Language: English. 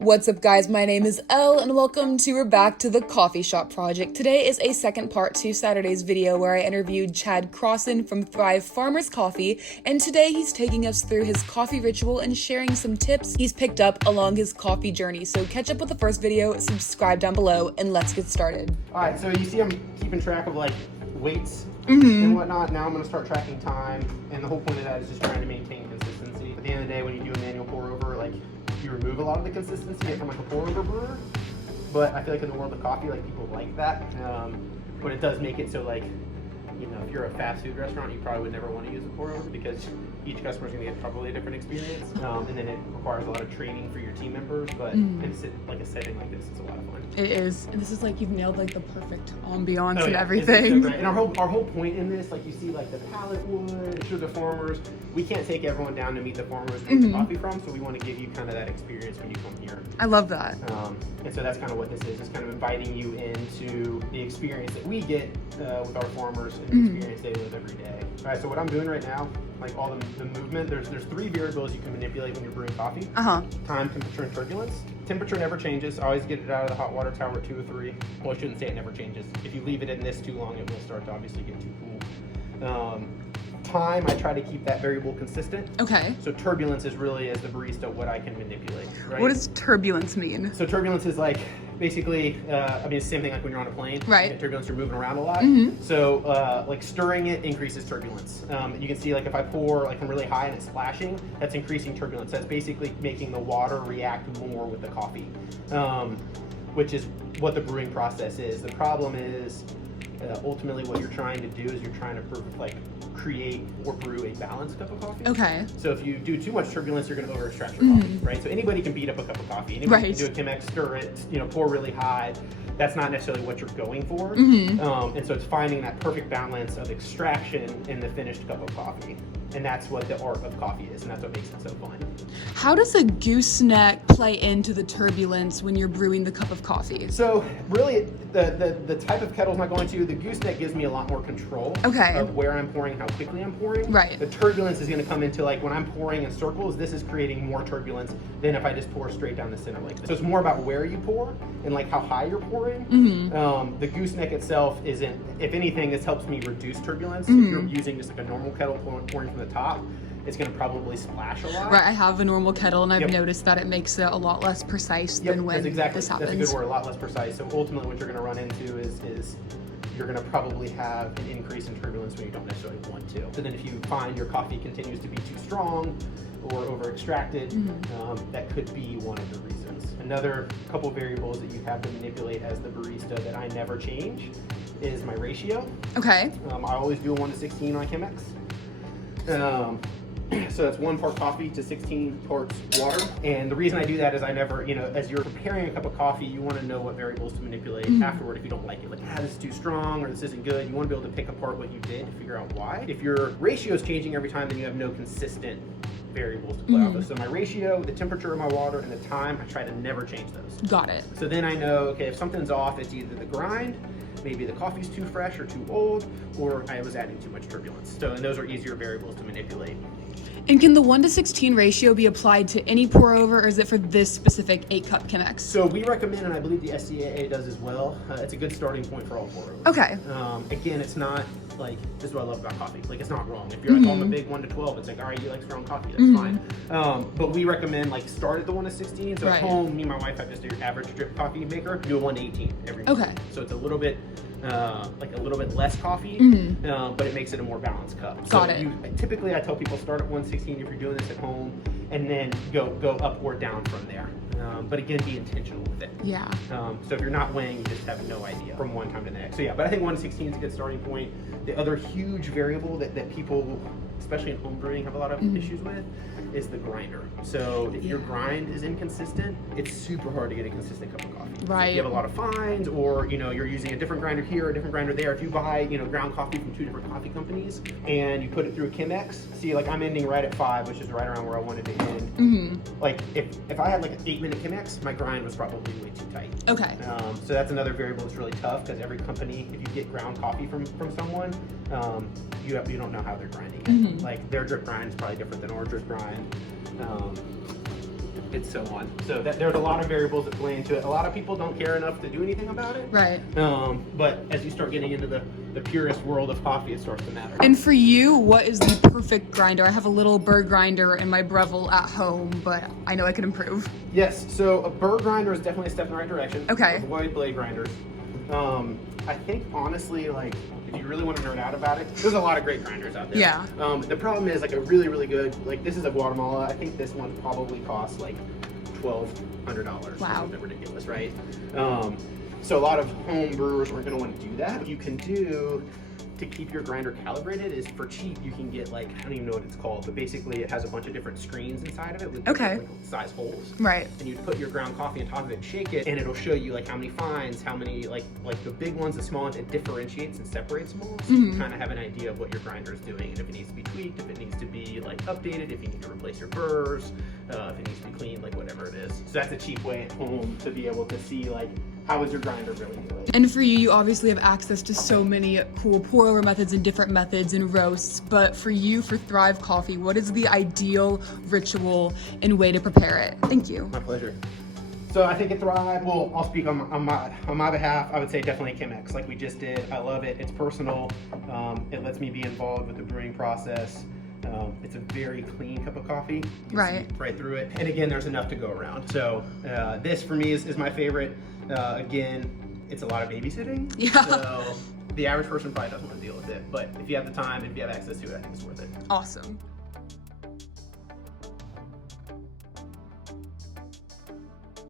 What's up guys, my name is Elle and welcome to We're Back to the Coffee Shop Project. Today is a second part to Saturday's video where I interviewed Chad Crosson from Thrive Farmers Coffee, and today he's taking us through his coffee ritual and sharing some tips he's picked up along his coffee journey. So catch up with the first video, subscribe down below, and let's get started. Alright, so you see I'm keeping track of like weights and whatnot. Now I'm going to start tracking time, and the whole point of that is just trying to maintain consistency. At the end of the day, when you do a manual pour over, like, you remove a lot of the consistency from like a pour over brewer, but I feel like in the world of coffee, like, people like that. But it does make it so, like, you know, if you're a fast food restaurant, you probably would never want to use a pour over because each customer is going to get probably a different experience, and then it requires a lot of training for your team members. But in a setting like this, it's a lot of fun. It is, and this is like you've nailed like the perfect ambiance and yeah, everything. It's so great. And our whole point in this, like, you see like the pallet wood, show the farmers. We can't take everyone down to meet the farmers we get coffee from, so we want to give you kind of that experience when you come here. I love that. And so that's kind of what this is. It's kind of inviting you into the experience that we get with our farmers and the experience they live every day. All right, so what I'm doing right now, like all the movement, there's three variables you can manipulate when you're brewing coffee. Time, temperature, and turbulence. Temperature never changes. I always get it out of the hot water tower at 2 or 3. Well, I shouldn't say it never changes. If you leave it in this too long, it will start to obviously get too cool. Time, I try to keep that variable consistent. Okay. So turbulence is really, as the barista, what I can manipulate, right? What does turbulence mean? So turbulence is like, basically, I mean, it's the same thing like when you're on a plane. Right. Turbulence, you're moving around a lot. So like stirring it increases turbulence. You can see, like, if I pour like from really high and it's splashing, that's increasing turbulence. That's basically making the water react more with the coffee, which is what the brewing process is. The problem is, ultimately what you're trying to do is you're trying to create or brew a balanced cup of coffee. Okay. So if you do too much turbulence, you're going to over extract your coffee, right? So anybody can beat up a cup of coffee. Anybody can do a Chemex, stir it, pour really high. That's not necessarily what you're going for. And so it's finding that perfect balance of extraction in the finished cup of coffee. And that's what the art of coffee is, and that's what makes it so fun. How does a gooseneck play into the turbulence when you're brewing the cup of coffee? So really, the type of kettle is not going to. The gooseneck gives me a lot more control of where I'm pouring, how quickly I'm pouring. Right. The turbulence is going to come into, like, when I'm pouring in circles, this is creating more turbulence than if I just pour straight down the center like this. So it's more about where you pour and like how high you're pouring. The gooseneck itself isn't, if anything, this helps me reduce turbulence. If you're using just like a normal kettle pouring from the top, it's going to probably splash a lot. Right, I have a normal kettle, and I've noticed that it makes it a lot less precise than when this happens. That's a good word, a lot less precise. So ultimately what you're going to run into is you're going to probably have an increase in turbulence when you don't necessarily want to. So then if you find your coffee continues to be too strong or over extracted, that could be one of the reasons. Another couple variables that you have to manipulate as the barista that I never change is my ratio. Okay. I always do a 1:16 on Chemex. So that's 1 part coffee to 16 parts water. And the reason I do that is I never, as you're preparing a cup of coffee, you want to know what variables to manipulate afterward if you don't like it. Like, this is too strong, or this isn't good. You want to be able to pick apart what you did to figure out why. If your ratio is changing every time, then you have no consistent variables to play off of. So my ratio, the temperature of my water, and the time, I try to never change those. Got it. So then I know, okay, if something's off, it's either the grind, maybe the coffee's too fresh or too old, or I was adding too much turbulence. So, and those are easier variables to manipulate. And can the 1:16 ratio be applied to any pour over, or is it for this specific 8-cup Chemex? So we recommend, and I believe the SCAA does as well, it's a good starting point for all pour overs. Okay. Again, it's not like, this is what I love about coffee. Like, it's not wrong. If you're like, I'm a big 1 to 12, it's like, all right, you like strong coffee, that's fine. But we recommend, like, start at the 1:16. So at home, me and my wife have just your average drip coffee maker, do a 1:18 every day. Okay. So it's a little bit, like a little bit less coffee, but it makes it a more balanced cup. Got it. Typically, I tell people start at 1:16 if you're doing this at home, and then go up or down from there. But again, be intentional with it. Yeah. So if you're not weighing, you just have no idea from one time to the next. So yeah, but I think 1:16 is a good starting point. The other huge variable that people, especially in home brewing, have a lot of issues with is the grinder. So if your grind is inconsistent, it's super hard to get a consistent cup of coffee. Right. So you have a lot of fines, or you're using a different grinder here, a different grinder there. If you buy ground coffee from 2 different coffee companies and you put it through a Chemex, see, like, I'm ending right at 5, which is right around where I wanted to end. Like, if I had like an 8-minute Chemex, my grind was probably way too tight. Okay. So that's another variable that's really tough, because every company, if you get ground coffee from someone, you don't know how they're grinding it. Like, their drip grind is probably different than our drip grind. it's so on. So there's a lot of variables that play into it. A lot of people don't care enough to do anything about it. Right. But as you start getting into the purest world of coffee, it starts to matter. And for you, what is the perfect grinder? I have a little burr grinder in my Breville at home, but I know I could improve. Yes, so a burr grinder is definitely a step in the right direction. Okay. Avoid blade grinders. I think honestly, like, if you really want to nerd out about it, there's a lot of great grinders out there. Yeah. The problem is, like, a really, really good, like, this is a Guatemala. I think this one probably costs like $1,200. Wow. Something ridiculous, right? So a lot of home brewers aren't going to want to do that. What you can do to keep your grinder calibrated is, for cheap, you can get, like, I don't even know what it's called, but basically it has a bunch of different screens inside of it with different, like, size holes. Right. And you put your ground coffee on top of it and shake it, and it'll show you, like, how many fines, how many, like the big ones, the small ones, it differentiates and separates them all. So you kind of have an idea of what your grinder is doing, and if it needs to be tweaked, if it needs to be, like, updated, if you need to replace your burrs, if it needs to be cleaned, like, whatever it is. So that's a cheap way at home to be able to see, like, how is your grinder really doing? And for you, you obviously have access to so many cool pour-over methods and different methods and roasts, but for you, for Thrive Coffee, what is the ideal ritual and way to prepare it? Thank you. My pleasure. So I think at Thrive, well, I'll speak on my behalf. I would say definitely Chemex, like we just did. I love it. It's personal. It lets me be involved with the brewing process. It's a very clean cup of coffee. You Right. see right through it. And again, there's enough to go around. So this for me is my favorite. Again, it's a lot of babysitting. Yeah. So the average person probably doesn't want to deal with it. But if you have the time, if you have access to it, I think it's worth it. Awesome.